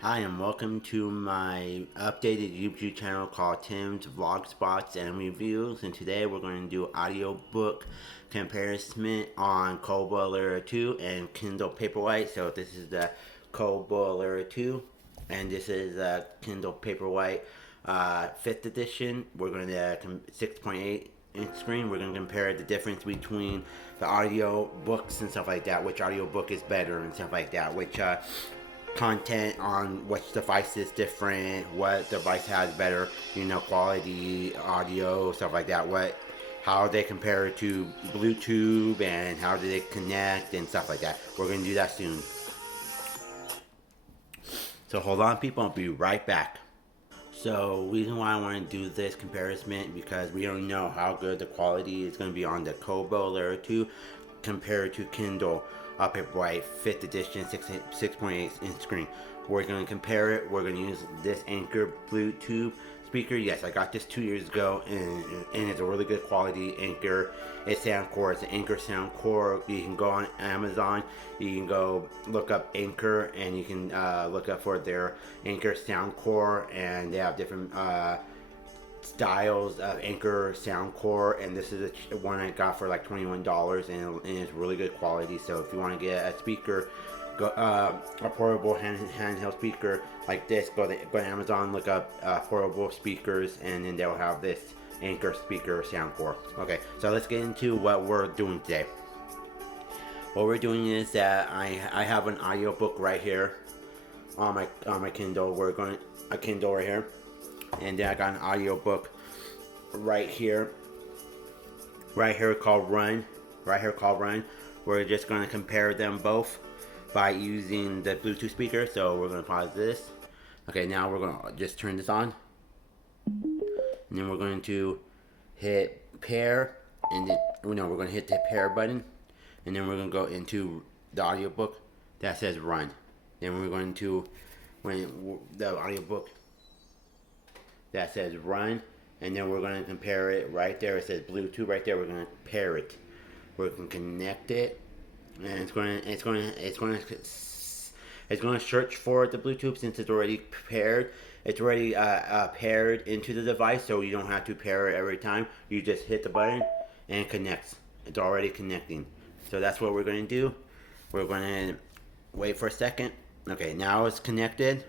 Hi, and welcome to my updated YouTube channel called Tim's Vlog Spots and Reviews. And today we're going to do audiobook comparison on Kobo Libara 2 and Kindle Paperwhite. So this is the Kobo Libara 2 and this is Kindle Paperwhite 5th edition. We're going to 6.8 inch screen. We're going to compare the difference between the audio books and stuff like that, which audiobook is better and stuff like that, which content on which device is different, what device has better, quality audio, stuff like that, how they compare to Bluetooth and how do they connect and stuff like that. We're going to do that soon. So hold on people, I'll be right back. So reason why I want to do this comparison because we don't know how good the quality is going to be on the Kobo Libara 2 compared to Kindle Paperwhite 5th edition 6.8 inch screen. We're going to compare it. We're going to use this Anchor Bluetooth speaker. Yes, I got this 2 years ago and it's a really good quality Anchor. It's Soundcore. It's an Anchor Soundcore. You can go on Amazon. You can go look up Anchor and you can look up for their Anchor Soundcore, and they have different styles of Anchor Soundcore, and this is one I got for like $21 and it's really good quality. So if you want to get a speaker, a portable handheld speaker like this, go to Amazon, look up portable speakers, and then they'll have this Anchor speaker Soundcore. Okay, so let's get into what we're doing today. What we're doing is that I have an audiobook right here on my Kindle. We're going a Kindle right here, and then I got an audiobook right here called Run. We're just going to compare them both by using the Bluetooth speaker. So we're going to pause this. Okay, now we're going to just turn this on, and then we're going to hit pair, and then we're going to hit the pair button, and then we're going to go into the audiobook that says Run. Then we're going to, when the audiobook that says Run, and then we're going to compare it right there. It says Bluetooth right there. We're going to pair it. We're going to connect it, and it's going to search for the Bluetooth since it's already paired. It's already paired into the device, so you don't have to pair it every time. You just hit the button and it connects. It's already connecting. So that's what we're going to do. We're going to wait for a second. Okay, now it's connected.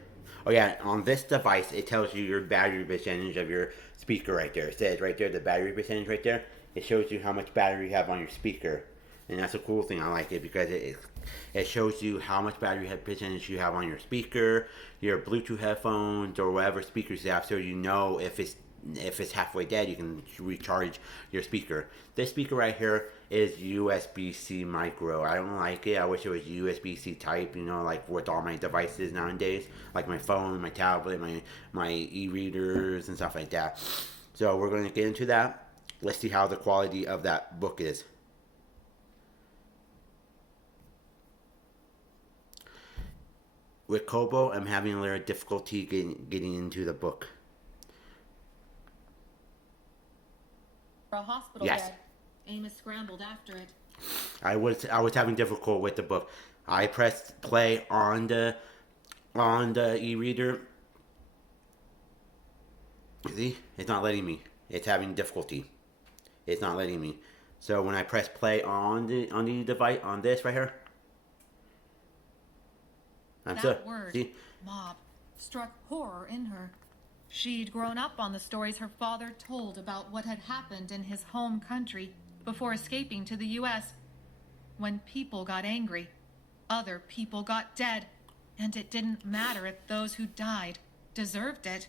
Oh yeah, on this device, it tells you your battery percentage of your speaker right there. It says right there, the battery percentage right there. It shows you how much battery you have on your speaker. And that's a cool thing. I like it because it shows you how much battery percentage you have on your speaker, your Bluetooth headphones, or whatever speakers you have, so you know if it's halfway dead, you can recharge your speaker. This speaker right here is USB-C micro. I don't like it. I wish it was USB-C type, like with all my devices nowadays, like my phone, my tablet, my e-readers and stuff like that. So we're going to get into that. Let's see how the quality of that book is. With Kobo, I'm having a little difficulty getting into the book. A hospital Yes. bed. Amos scrambled after it. I was having difficulty with the book. I pressed play on the e-reader. See, it's not letting me. It's having difficulty. It's not letting me. So when I press play on the device, on this right here, That word, see? Mob, struck horror in her. She'd grown up on the stories her father told about what had happened in his home country before escaping to the U.S. When people got angry, other people got dead, and it didn't matter if those who died deserved it.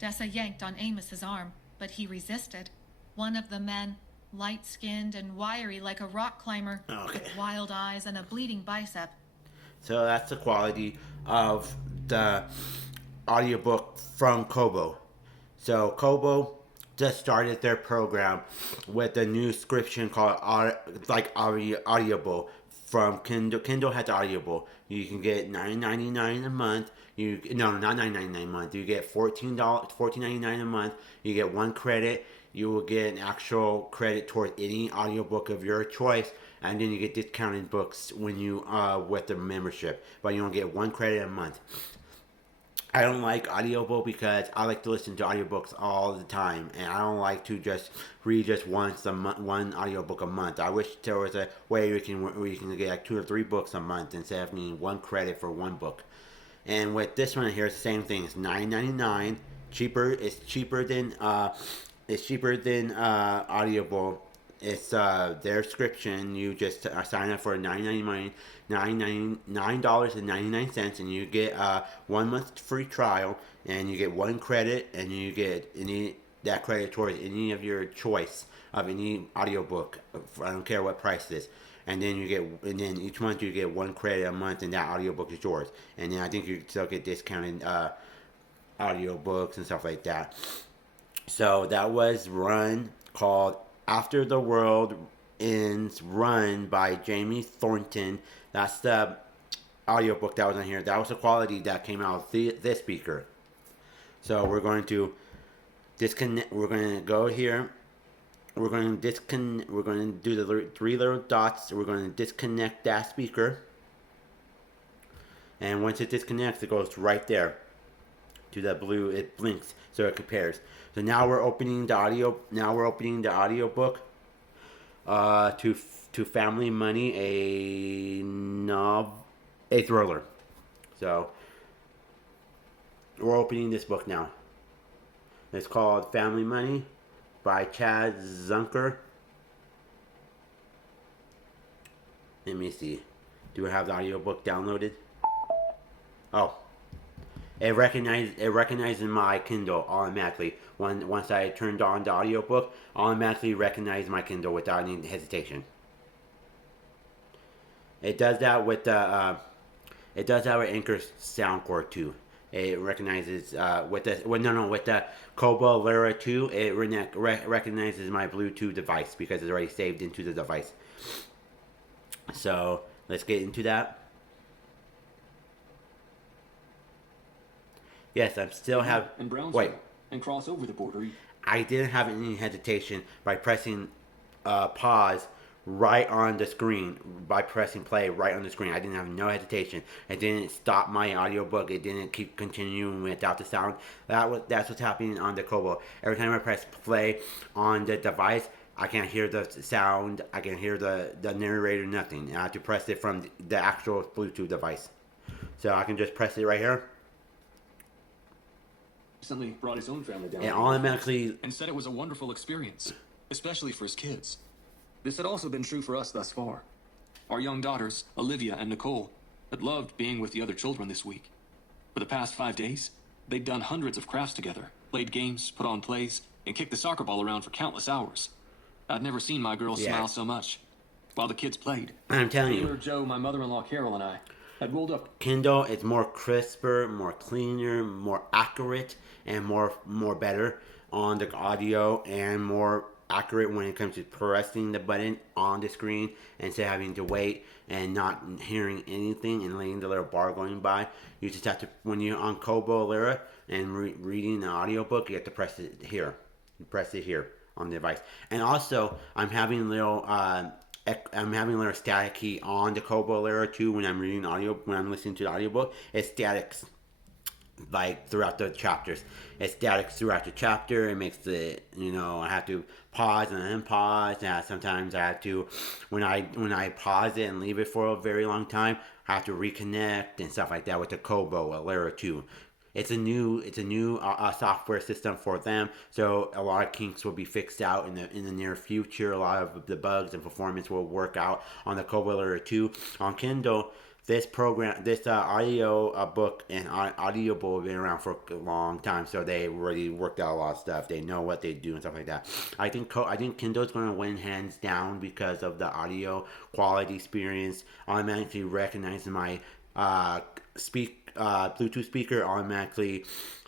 Dessa yanked on Amos's arm, but he resisted. One of the men, light-skinned and wiry like a rock climber, with wild eyes and a bleeding bicep. So that's the quality of the audiobook from Kobo. So Kobo just started their program with a new subscription called Audible from Kindle. Kindle has Audible. You can get $9.99 a month. Not $9.99 a month. You get $14.99 a month. You get 1 credit. You will get an actual credit toward any audiobook of your choice, and then you get discounted books when you with the membership. But you only get 1 credit a month. I don't like audiobook because I like to listen to audiobooks all the time, and I don't like to just read just once a month, one audiobook a month. I wish there was a way where you can get like 2 or 3 books a month instead of needing 1 credit for 1 book. And with this one here, it's the same thing. It's $9.99. Cheaper. It's cheaper than Audible. It's their subscription. You just sign up for $9.99, and you get 1 month free trial, and you get 1 credit, and you get that credit towards any of your choice of any audiobook. I don't care what price it is. And then each month you get 1 credit a month, and that audiobook is yours. And then I think you still get discounted audiobooks and stuff like that. So that was Run, called After the World Ends, Run by Jamie Thornton. That's the audiobook that was on here. That was the quality that came out of this speaker. So we're going to disconnect. We're going to go here. We're going to disconnect. We're going to do the 3 little dots. We're going to disconnect that speaker. And once it disconnects, it goes right there to the blue. It blinks, so it compares. So now we're opening the audio. Now we're opening the audiobook. To Family Money, a thriller. So we're opening this book now. It's called Family Money by Chad Zunker. Let me see. Do I have the audiobook downloaded? Oh. It recognizes my Kindle automatically. Once I turned on the audiobook, automatically recognizes my Kindle without any hesitation. It does that with the Anchor Soundcore too. It recognizes with the Kobo Libara 2. It recognizes my Bluetooth device because it's already saved into the device. So let's get into that. Yes, I'm still have. And Wait. And cross over the border. I didn't have any hesitation by pressing pause right on the screen, by pressing play right on the screen. I didn't have no hesitation. It didn't stop my audiobook. It didn't keep continuing without the sound. That's what's happening on the Kobo. Every time I press play on the device, I can't hear the sound. I can't hear the narrator, nothing. I have to press it from the actual Bluetooth device. So I can just press it right here. Recently brought his own family down. It automatically... And said it was a wonderful experience, especially for his kids. This had also been true for us thus far. Our young daughters, Olivia and Nicole, had loved being with the other children this week. For the past 5 days, they'd done hundreds of crafts together, played games, put on plays, and kicked the soccer ball around for countless hours. I'd never seen my girls smile so much while the kids played. I'm telling you. Joe, my mother-in-law Carol, and I had rolled up. Kindle is more crisper, more cleaner, more accurate, and more better on the audio, and more accurate when it comes to pressing the button on the screen instead of having to wait and not hearing anything and letting the little bar going by. You just have to, when you're on Kobo Libara and reading the audiobook, you have to press it here. You press it here on the device. And also, I'm having a little static key on the Kobo Libara too when I'm listening to the audiobook. It's statics like throughout the chapters. It's static throughout the chapter. It makes I have to pause and unpause. And sometimes I have to, when I pause it and leave it for a very long time, I have to reconnect and stuff like that with the Kobo Libara 2. It's a new software system for them, so a lot of kinks will be fixed out in the near future. A lot of the bugs and performance will work out on the Kobo Libara 2. On Kindle, this audio book and Audiobook have been around for a long time, so they already worked out a lot of stuff. They know what they do and stuff like that. I think Kindle's going to win hands down because of the audio quality experience. Automatically recognizing my Bluetooth speaker, automatically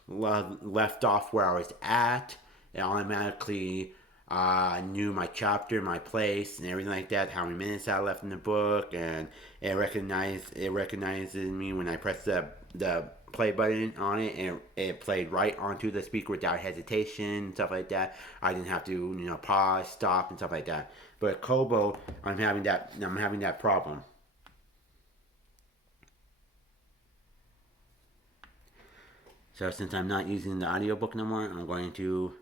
left off where I was at. It automatically knew my chapter, my place, and everything like that. How many minutes I left in the book, and it recognizes me when I press the play button on it, and it played right onto the speaker without hesitation, stuff like that. I didn't have to pause, stop, and stuff like that. But Kobo, I'm having that problem. So since I'm not using the audiobook no more, I'm going to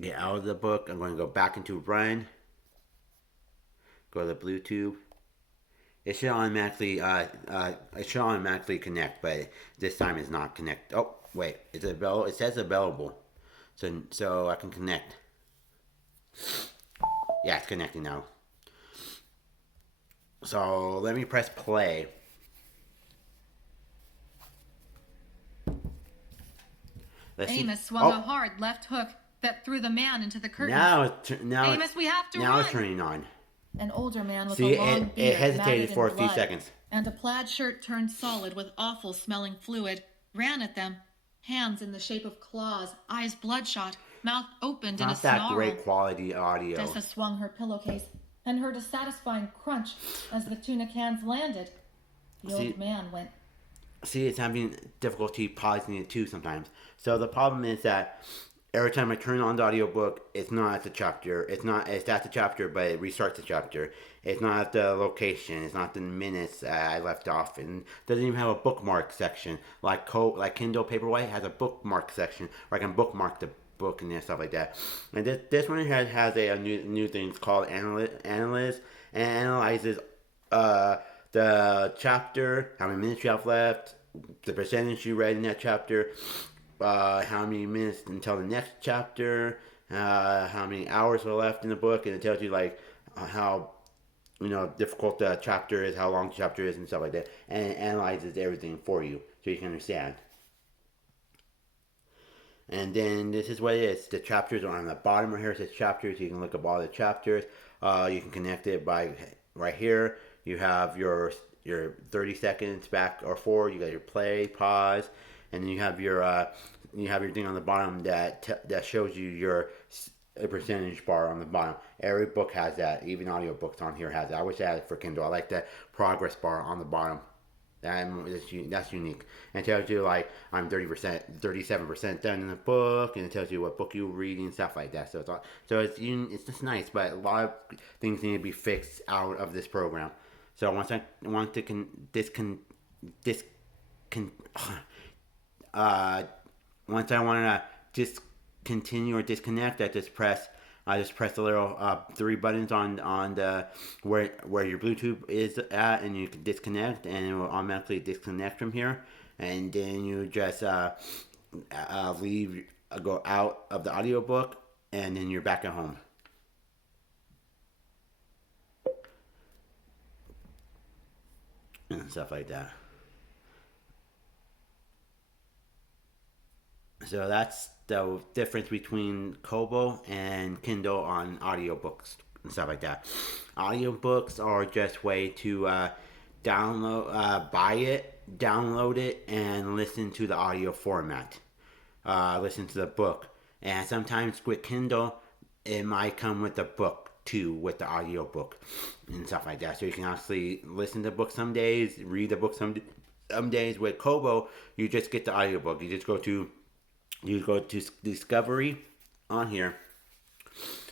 get out of the book. I'm going to go back into Run. Go to Bluetooth. It should automatically connect, but this time it's not connect. Oh wait, it's available. It says available, so I can connect. Yeah, it's connecting now. So let me press play. Amos swung a hard left hook that threw the man into the curtain. Amos, we have to run. Now it's turning on. An older man with a long beard, it hesitated for a few blood, seconds. And a plaid shirt turned solid with awful smelling fluid, ran at them, hands in the shape of claws, eyes bloodshot, mouth opened in a snarl. Not that great quality audio. Tessa swung her pillowcase and heard a satisfying crunch as the tuna cans landed. The old man went. See, it's having difficulty pausing it too sometimes. So the problem is that every time I turn on the audiobook, it's not at the chapter. It's at the chapter, but it restarts the chapter. It's not at the location. It's not the minutes I left off. And it doesn't even have a bookmark section. Like Kindle Paperwhite has a bookmark section where I can bookmark the book and stuff like that. And this one has a new thing. It's called Analyze, and analyzes the chapter, how many minutes you have left, the percentage you read in that chapter, how many minutes until the next chapter, how many hours are left in the book, and it tells you like how difficult the chapter is, how long the chapter is, and stuff like that, and it analyzes everything for you so you can understand. And then this is what it is. The chapters are on the bottom right here. It says chapters. You can look up all the chapters. You can connect it by right here. You have your 30 seconds back or forward. You got your play, pause, and then you have your thing on the bottom that shows you your percentage bar on the bottom. Every book has that. Even audiobooks on here has it. I wish I had it for Kindle. I like that progress bar on the bottom. That's unique. And it tells you like I'm 37% done in the book, and it tells you what book you're reading, stuff like that. So it's just nice, but a lot of things need to be fixed out of this program. So once I want to once I want to discontinue or disconnect, I just press the little 3 buttons on the where your Bluetooth is at, and you can disconnect, and it will automatically disconnect from here. And then you just go out of the audiobook, and then you're back at home. And stuff like that. So that's the difference between Kobo and Kindle on audiobooks and stuff like that. Audiobooks are just a way to buy it, download it, and listen to the audio format. Listen to the book. And sometimes with Kindle, it might come with the book too, with the audiobook and stuff like that. So you can actually listen to the book some days, read the book some days. With Kobo, you just get the audiobook. You go to Discovery on here,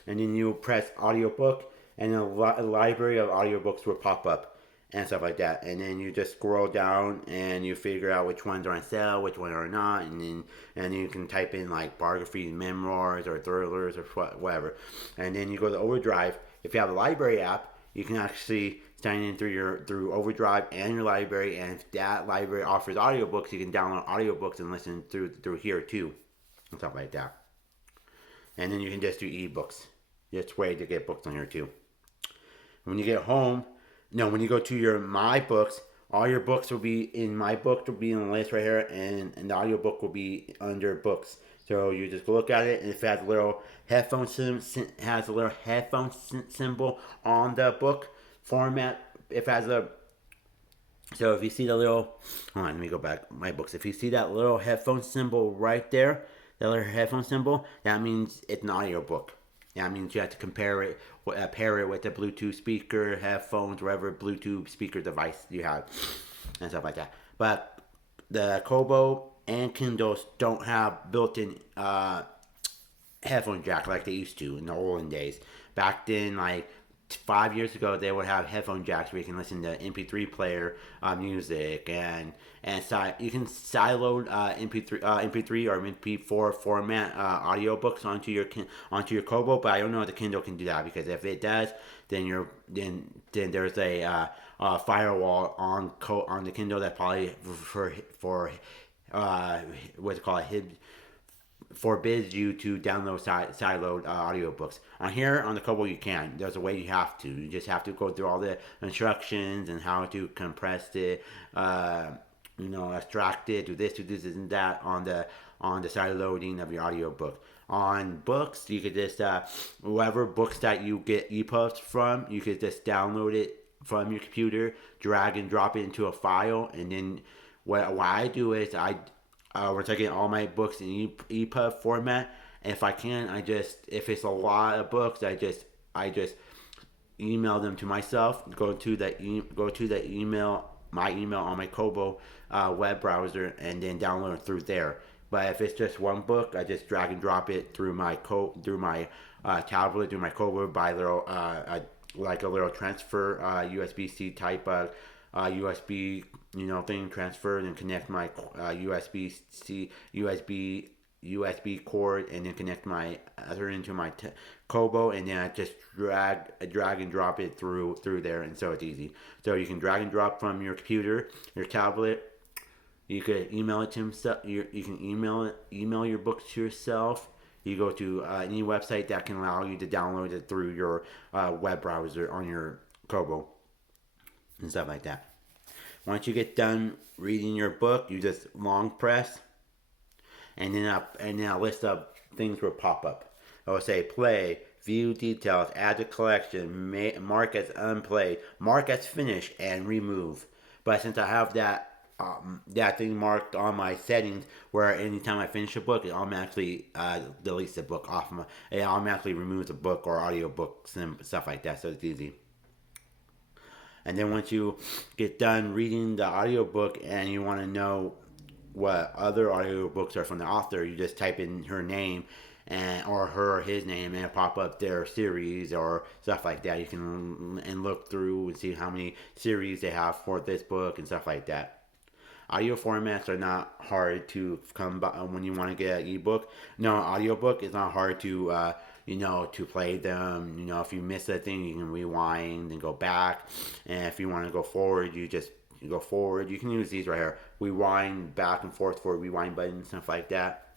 and then you press audiobook, and a library of audiobooks will pop up and stuff like that. And then you just scroll down and you figure out which ones are on sale, which ones are not, and then you can type in like biographies, memoirs, or thrillers, or whatever. And then you go to Overdrive. If you have a library app, you can actually sign in through Overdrive and your library, and if that library offers audiobooks, you can download audiobooks and listen through here too, and stuff like that. And then you can just do ebooks. It's a way to get books on here too. When you get home, when you go to your My Books, all your books will be in My Book, will be in the list right here, and the audiobook will be under books. So you just look at it, and if it has a little headphone symbol on the book format, if you see the little, hold on, let me go back, My Books. If you see that little headphone symbol right there, that little headphone symbol, that means it's an audiobook. That means you have to pair it with the Bluetooth speaker, headphones, whatever Bluetooth speaker device you have, and stuff like that. But the Kobo and Kindles don't have built-in headphone jack like they used to in the olden days. Back then, like 5 years ago they would have headphone jacks where you can listen to MP3 player music you can sideload MP3 or MP4 format audiobooks onto your Kobo, but I don't know if the Kindle can do that, because if it does, then there's a firewall on the Kindle that probably for what's it called, forbids you to download sideload audiobooks. On here, on the Kobo, you can. There's a way you have to. You just have to go through all the instructions and how to compress it, extract it, do this, and that on the side loading of your audiobook. On books, you could just whatever books that you get EPUBs from, you could just download it from your computer, drag and drop it into a file, and then what I do is once I get all my books in EPUB format, if I can, if it's a lot of books, I just email them to myself. Go to the email, my email on my Kobo web browser, and then download it through there. But if it's just one book, I just drag and drop it through my tablet, through my Kobo, by little like a little transfer USB-C type USB thing, transfer, and then connect my USB cord, and then connect my other into my Kobo, and then I just drag and drop it through there, and so it's easy. So you can drag and drop from your computer, your tablet. You could email it to himself. You can email your books to yourself. You go to any website that can allow you to download it through your web browser on your Kobo and stuff like that. Once you get done reading your book, you just long press, and then a list of things will pop up. It will say play, view details, add to collection, mark as unplayed, mark as finished, and remove. But since I have that thing marked on my settings, where anytime I finish a book, it automatically deletes the book off it automatically removes a book or audiobooks and stuff like that, so it's easy. And then once you get done reading the audiobook and you want to know what other audiobooks are from the author, you just type in her name or her or his name, and it'll pop up their series or stuff like that. You can look through and see how many series they have for this book and stuff like that. Audio formats are not hard to come by when you want to get an ebook. No, audiobook is not hard to to play them. If you miss a thing, you can rewind and go back. And if you want to go forward, you go forward. You can use these right here. Rewind back and forth for rewind buttons and stuff like that.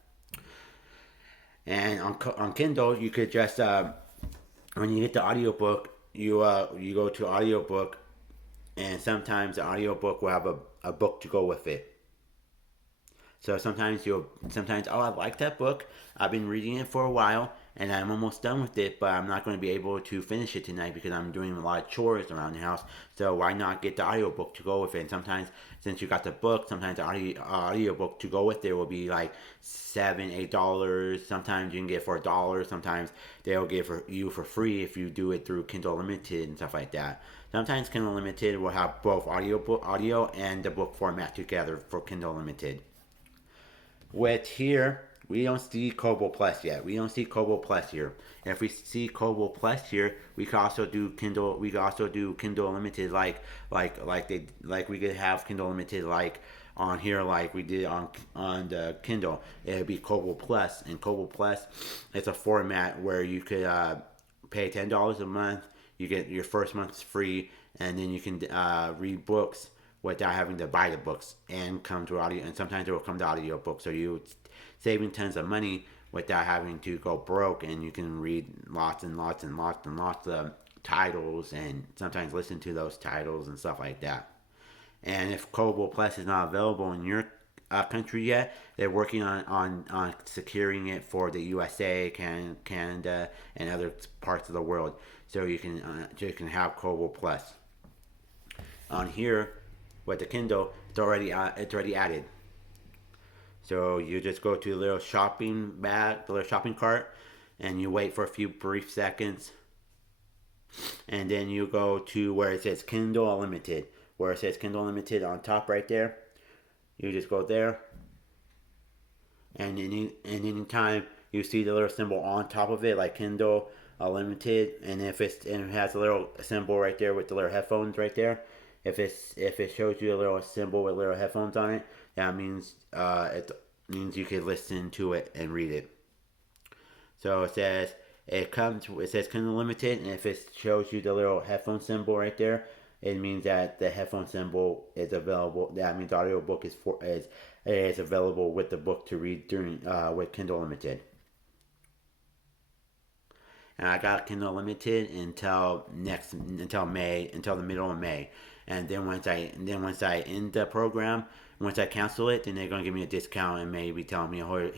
And on Kindle, you could just when you get the audiobook, you go to audiobook, and sometimes the audiobook will have a book to go with it. So sometimes I like that book. I've been reading it for a while, and I'm almost done with it, but I'm not going to be able to finish it tonight because I'm doing a lot of chores around the house. So why not get the audiobook to go with it? And sometimes, since you got the book, sometimes the audiobook to go with it will be like $7, $8. Sometimes you can get it for $1. Sometimes they'll give you for free if you do it through Kindle Unlimited and stuff like that. Sometimes Kindle Unlimited will have both audio and the book format together for Kindle Unlimited. With here, we don't see Kobo Plus yet. We don't see Kobo Plus here. If we see Kobo Plus here, we could also do Kindle. We could also do Kindle Unlimited, like we could have Kindle Unlimited like on here, like we did on the Kindle. It would be Kobo Plus, and Kobo Plus is a format where you could pay $10 a month. You get your first month's free, and then you can read books without having to buy the books and come to audio. And sometimes it will come to audio books, so you saving tons of money without having to go broke, and you can read lots and lots and lots and lots of titles, and sometimes listen to those titles and stuff like that. And if Kobo Plus is not available in your country yet, they're working on securing it for the USA, Canada, and other parts of the world, so you can have Kobo Plus. On here with the Kindle, it's already added. So you just go to the little shopping cart, and you wait for a few brief seconds, and then you go to where it says Kindle Unlimited. Where it says Kindle Unlimited on top right there, you just go there, and anytime you see the little symbol on top of it, like Kindle Unlimited, and if it has a little symbol right there with the little headphones right there, if it shows you a little symbol with little headphones on it, that means it means you can listen to it and read it. So it says Kindle Limited, and if it shows you the little headphone symbol right there, it means that the headphone symbol is available. That means the audiobook is available with the book to read during with Kindle Limited. And I got Kindle Limited until the middle of May, and then once I end the program, once I cancel it, then they're gonna give me a discount and maybe tell me, oh,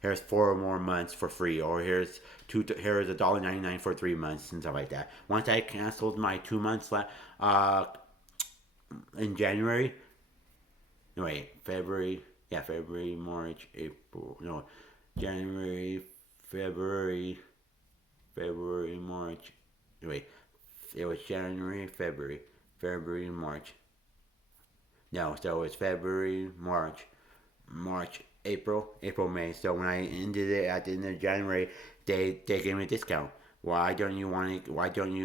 here's 4 more months for free, or here's $1.99 for 3 months and stuff like that. Once I canceled my 2 months in January, February, March, April, January, February, March. It was January, February, March. No, so it's February, March, April, May. So when I ended it at the end of January, they gave me a discount. Why don't you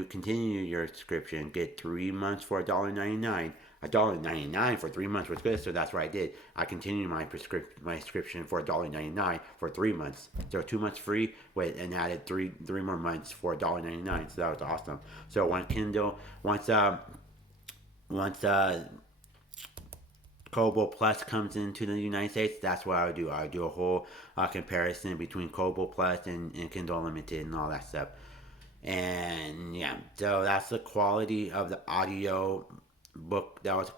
continue your subscription? Get 3 months for $1.99. $1.99 for 3 months was good, so that's what I did. I continued my subscription for $1.99 for 3 months. So 2 months free, and added three more months for $1.99. So that was awesome. So once Kobo Plus comes into the United States, that's what I would do. I would do a whole comparison between Kobo Plus and Kindle Unlimited and all that stuff. And yeah, so that's the quality of the audio book. That was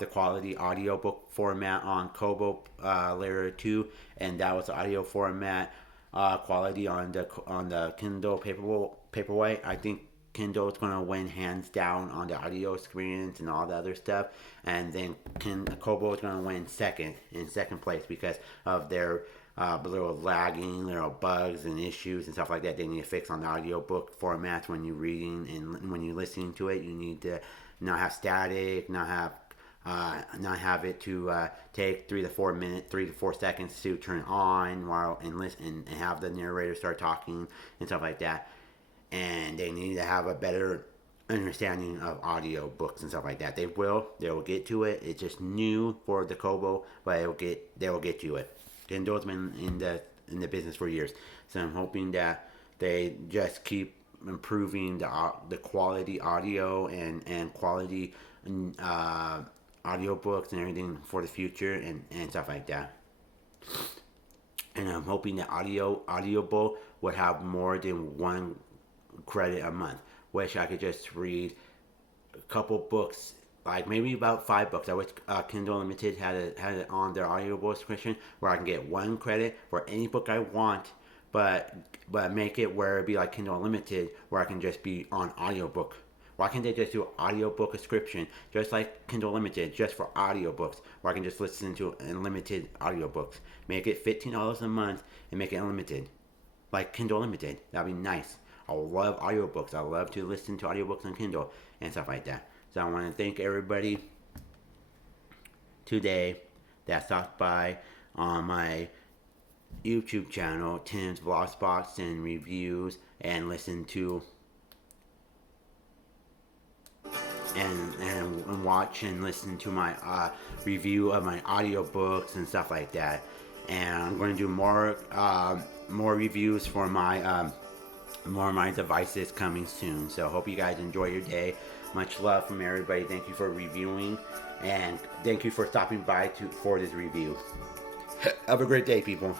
the quality audiobook format on Kobo Layer 2, and that was the audio format quality on the Kindle Paperwhite. I think Kindle is going to win hands down on the audio experience and all the other stuff, and then Kobo is going to win in second place because of their little lagging, little bugs and issues and stuff like that they need to fix on the audiobook formats. When you're reading and when you're listening to it, you need to not have static, not have it to take 3 to 4 seconds to turn on while and listen and have the narrator start talking and stuff like that. And they need to have a better understanding of audio books and stuff like that. They will get to it. It's just new for the Kobo, but they will get to it. Kindle's been in the business for years, so I'm hoping that they just keep improving the quality audio and quality audiobooks and everything for the future and stuff like that. And I'm hoping that Audible would have more than 1 credit a month. Wish I could just read a couple books, like maybe about 5 books. I wish Kindle Unlimited had it on their Audible subscription where I can get 1 credit for any book I want, but make it where it be like Kindle Unlimited where I can just be on audiobook. Why can't they just do an audiobook subscription just like Kindle Unlimited, just for audiobooks, where I can just listen to unlimited audiobooks? Make it $15 a month and make it unlimited, like Kindle Unlimited. That'd be nice. I love audiobooks. I love to listen to audiobooks on Kindle and stuff like that. So I want to thank everybody today that stopped by on my YouTube channel, Tim's Vlog Spots and Reviews, and listened to and watch and listen to my review of my audiobooks and stuff like that. And I'm going to do more reviews for my more of my devices coming soon. So hope you guys enjoy your day. Much love from everybody. Thank you for reviewing, and thank you for stopping by for this review. Have a great day, people.